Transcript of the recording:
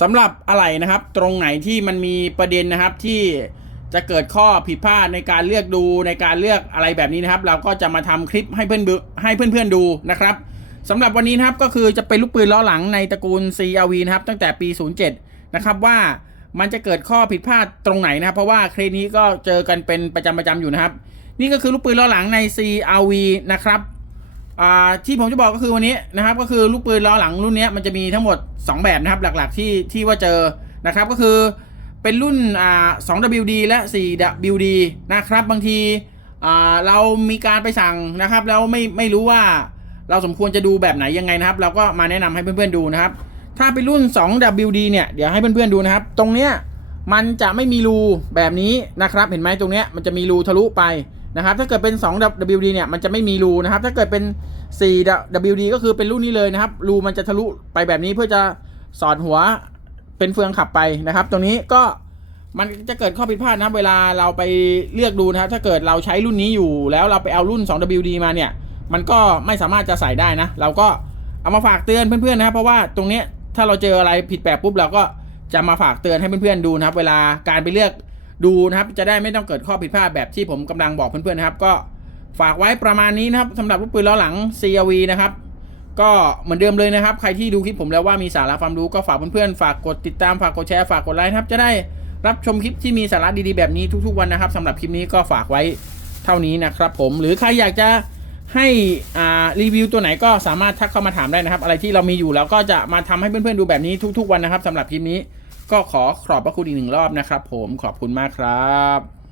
สำหรับอะไรนะครับ ตรงไหนที่มันมีประเด็นนะครับที่จะเกิดข้อผิดพลาดในการเลือกดูในการเลือกอะไรแบบนี้นะครับ เราก็จะมาทำคลิปให้เพื่อนให้เพื่อนๆดูนะครับสำหรับวันนี้นะครับก็คือจะเป็นลูกปืนล้อหลังในตระกูล CRV นะครับ ตั้งแต่ปี 07 นะครับว่ามันจะเกิดข้อผิดพลาดตรงไหนนะครับ เพราะว่าเคสนี้ก็เจอกันเป็นประจำประจำอยู่นะครับ นี่ก็คือลูกปืนล้อหลังใน CRV นะครับ อ่าที่ผมจะบอกก็คือวันนี้นะครับก็คือลูกปืนล้อหลังรุ่นนี้มันจะมีทั้งหมด 2 แบบนะครับหลักๆที่ที่ว่าเจอนะครับก็คือเป็นรุ่นอ่า 2WD และ 4WD นะครับบางทีอ่าเรามีการไปสั่งนะครับแล้วไม่ไม่รู้ว่าเราสมควรจะดูแบบไหนยังไงนะครับ เราก็มาแนะนำให้เพื่อนๆดูนะครับ ถ้าเป็นรุ่น 2WD เนี่ยเดี๋ยวให้เพื่อนๆดูนะครับ ตรงเนี้ยมันจะไม่มีรูแบบนี้นะครับ เห็นไหมตรงเนี้ยมันจะมีรูทะลุไป นะครับถ้าเกิดเป็น 2WD เนี่ยมันจะไม่มีรูนะครับ ถ้าเกิดเป็น 4WD ก็คือเป็นรุ่นนี้เลยนะครับ รูมันจะทะลุไปแบบนี้เพื่อจะสอดหัวเป็นเฟืองขับไปนะครับ ตรงนี้ก็มันจะเกิดข้อผิดพลาดนะครับ เวลาเราไปเลือกดูนะครับ ถ้าเกิดเราใช้รุ่นนี้อยู่ แล้วเราไปเอารุ่น 2WD มาเนี่ย มันก็ไม่สามารถจะใส่ได้นะ เราก็เอามาฝากเตือนเพื่อนๆนะครับ เพราะว่าตรงนี้ถ้าเราเจออะไรผิดแปลกปุ๊บเราก็จะมาฝากเตือนให้เพื่อนๆดูนะครับ เวลาการไปเลือก ดูนะครับจะได้ไม่ต้องเกิดข้อผิดพลาดแบบที่ผมกำลังบอกเพื่อนๆนะครับ ก็ฝากไว้ประมาณนี้นะครับสำหรับลูกปืนล้อหลัง CRV นะครับก็เหมือนเดิมเลยนะครับ ใครที่ดูคลิปผมแล้วว่ามีสาระความรู้ก็ฝากเพื่อนๆฝากกดติดตามฝากกดแชร์ฝากกดไลค์ครับจะได้รับชมคลิปที่มีสาระดีๆแบบนี้ทุกๆวันนะครับสำหรับคลิปนี้ก็ฝากไว้เท่านี้นะครับ ผมหรือใครอยากจะให้อ่ารีวิวตัวไหนก็สามารถทักเข้ามาถามได้นะครับ อะไรที่เรามีอยู่แล้วก็จะมาทำให้เพื่อนๆดูแบบนี้ทุก ๆวันนะครับสำหรับคลิปนี้ ก็ขอขอบพระคุณอีกหนึ่งรอบนะครับ ผมขอบคุณมากครับ